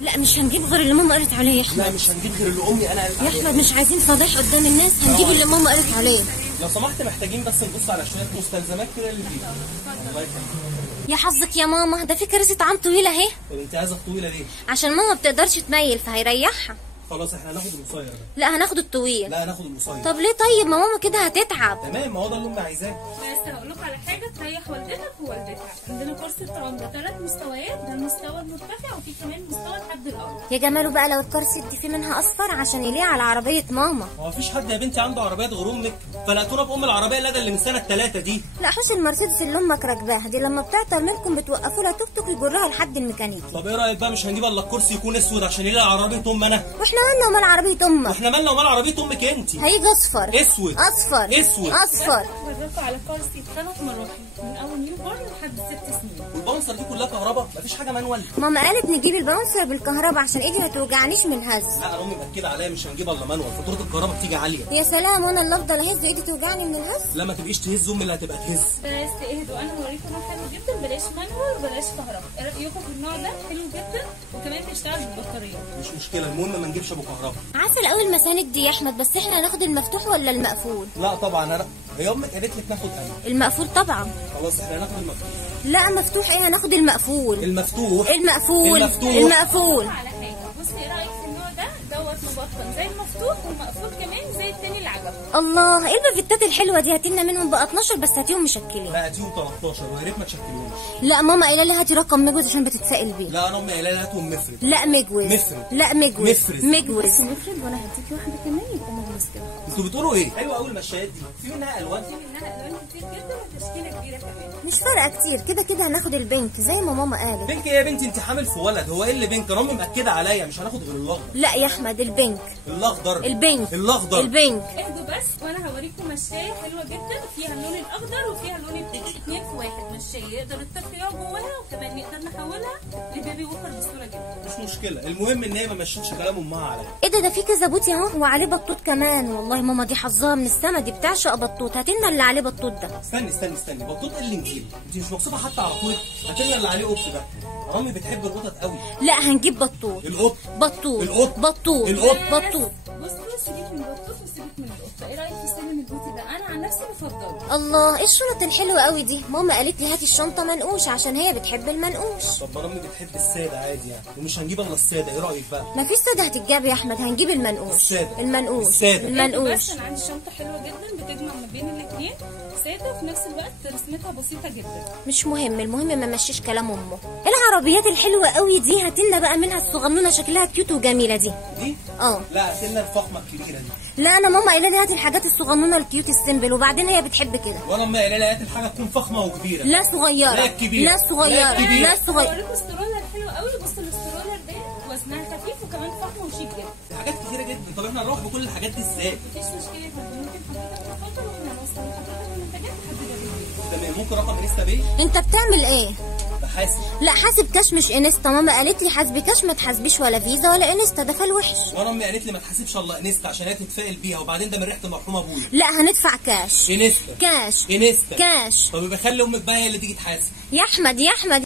لا مش هنجيب غير اللي ماما قالت عليه يا احمد. لا مش هنجيب غير اللي امي انا قالت يا عليه. احمد مش عايزين فضيح قدام الناس، هنجيب اللي ماما قالت عليه. لو سمحت محتاجين بس نبص على شويه مستلزمات كده اللي فيها. الله يخليك. يا حظك يا ماما، ده في كراسي طعام طويله اهي. طب انت عايزه الطويله ليه؟ عشان ماما بتقدرش تميل فهيريحها. خلاص احنا هناخد القصير ده. لا هناخد الطويل. لا هناخد القصير. طب ليه طيب؟ ما ماما كده هتتعب. تمام، ما هو ده اللي امي عايزاه. بس هقول لكم على حاجه تريح والدتك ووالدتك. عندنا كرسي الطعام ده 3 مستويات، ده المستوى المرتفع وفي كمان مستوى لحد الارض. يا جماله بقى لو الكرسي دي في منها اصفر عشان يليق على عربيه ماما. هو مفيش حد يا بنتي عنده عربيات غير امك؟ فلقتونا بام العربيه اللي من سنه 3 دي. لا حوش المرسيدس اللي امك راكباها دي لما بتعطل منكم بتوقفوا لها توك توك يجرها لحد الميكانيكي. طب ايه رايك بقى مش هنجيب الا الكرسي يكون اسود عشان يليق على عربيه ام انا؟ واحنا مالنا ومال عربيه امك؟ واحنا مالنا ومال عربيه امك انت؟ هيجي اصفر. اسود. اصفر. اسود. اصفر. هوريكم على كرسي 3 مراحل من اول نيو بورن لحد 6 سنين. والباونسر دي كلها كهرباء، مفيش حاجه مانوال. ماما قالت نجيب الباونسر بالكهرباء عشان ايدي ما توجعنيش من الهز. لا انا امي مأكده عليا مش هنجيب الا مانوال، فاتوره الكهرباء بتيجي عاليه. يا سلام، وانا اللي افضل اهز وايدي توجعني من الهز؟ لا ما تبقيش تهز، امي اللي هتبقى تهز. بس اهدوا، انا هوريكم نوع حلو جدا، بلاش مانوال وبلاش كهرباء. ايه رايكم في النوع ده؟ حلو جدا وكمان بيشتغل بالبطاريه. مش مشكله، المهم ما نجيبش ابو كهرباء. عسل قوي المساند دي يا احمد، بس احنا هناخد المفتوح ولا المقفول؟ لا طبعا انا، هي امك قالت لك ناخد انا. المقفول طبعا. خلاص احنا هناخد المفتوح. لا مفتوح ايه، هناخد المقفول. المفتوح. المقفول. المفتوح. المقفول. على حاجه، بصي ايه رايك في النوع ده؟ دوت مبطن زي المفتوح والمقفول كمان زي التاني اللي عجبك. الله، ايه البافيتات الحلوه دي؟ هاتينا منهم بقى 12 بس هاتيهم مشكلين. لا هاتيهم 13 ويا ريت ما تشكلوش. لا ماما قايله لي هاتي رقم مجوز عشان بتتفائل بيه. لا انا امي قايله لي هاتهم مفرد. لا مجوز. مفرد. لا مجوز. مفرد. مجوز. بس نفرد وانا هديكي واحده كمان يبقى مجلس كده. انتوا بتقولوا ايه؟ حلوه قوي المشايات دي، في منها الوان. في منها الوان كتير جدا وتشكيله كبيره كمان. مش فارقه كتير، كده كده هناخد البنك زي ما ماما قالت. بنك ايه يا بنتي؟ انت حامل في ولد، هو ايه اللي بنك؟ انا امي مأكده عليا مش هناخد غير الاخضر. لا يا احمد البنك. الاخضر. البنك. الاخضر. البنك. اهدوا بس وانا هوريكم مشايه حلوه جدا فيها اللون الاخضر وفيها اللون الاثنين في واحد. مشايه يقدر الطفل يقعد جواها وكمان نقدر نحولها لبيبي ووكر بسهوله جدا. مش مشكله، المهم ان هي ما مشيتش كلام امها عليا. ايه ده في كذا بوتي اهو وعليه بطوط كمان. والله ماما دي حظها من السما، دي بتعشق بطوط. هاتلنا اللي عليه بطوط ده. استني بطوط ايه اللي نجيبه؟ انت مش مبسوطه حتى على طول؟ هاتلنا اللي عليه قط ده، امي بتحب القطط قوي. لا هنجيب بطوط. القط. بطوط. القط. بطوط. القط. بطوط. بصوا سيبك من البطوط وسيبك من القطه. ايه رايك في سلم البوتي ده؟ انا عن نفسي بفضله. الله، ايه الشنط الحلوه قوي دي؟ ماما قالت لي هاتي الشنطه منقوش عشان هي بتحب المنقوش. طب امي بتحب الساده عادي يعني، ومش هنجيب الا الساده، ايه رايك بقى؟ ما فيش ساده هتتجاب يا احمد، هنجيب المنقوش. السادة. المنقوش. السادة. المنقوش. بس انا عندي شنطه حلوه جدا بتجمع ما بين الاثنين، ساده وفي نفس الوقت رسمتها بسيطه جدا. مش مهم، المهم ما مشيش كلام امه. ايه العربيات الحلوه قوي دي؟ هاتلنا بقى منها الصغنونه شكلها كيوت وجميله دي. دي؟ اه. لا هاتلنا الفخمه الكبيره دي. لا انا ماما قايله لي هاتي الحاجات الصغنونه الكيوت السيمبل، وبعدين هي بتحب كده. وانا امي قايله لي هات الحاجه تكون فخمه وكبيره. لا صغيره. لا كبيره. لا صغيره. لا كبيرة. لا صغيره. هوريكم السترولر حلو قوي. بصوا السترولر ده وزنها خفيف وكمان فخمه وشيك جدا. دي حاجات كتيره جدا. طب احنا هنروح بكل الحاجات دي ازاي؟ مفيش مشكله يا فندم، ممكن حضرتك تفضل واحنا نوصل لحضرتك المنتجات لحد البيت. تمام، ممكن رقم انستا بيه؟ انت بتعمل ايه؟ بحاسب. لا حاسب كاش مش انستا، ماما قالت لي حاسبي كاش ما تحاسبيش ولا فيزا ولا انستا، ده فالوحش. وانا امي قالت لي ما تحاسبش الا انستا عشان هي تتفائل بيها، وبعدين ده من ريحه المرحوم ابويا. لا هندفع كاش. انستا. كاش. انستا. كاش. طب يبقى خلي امك بقى هي اللي تيجي تحاسب. يا احمد يا احمد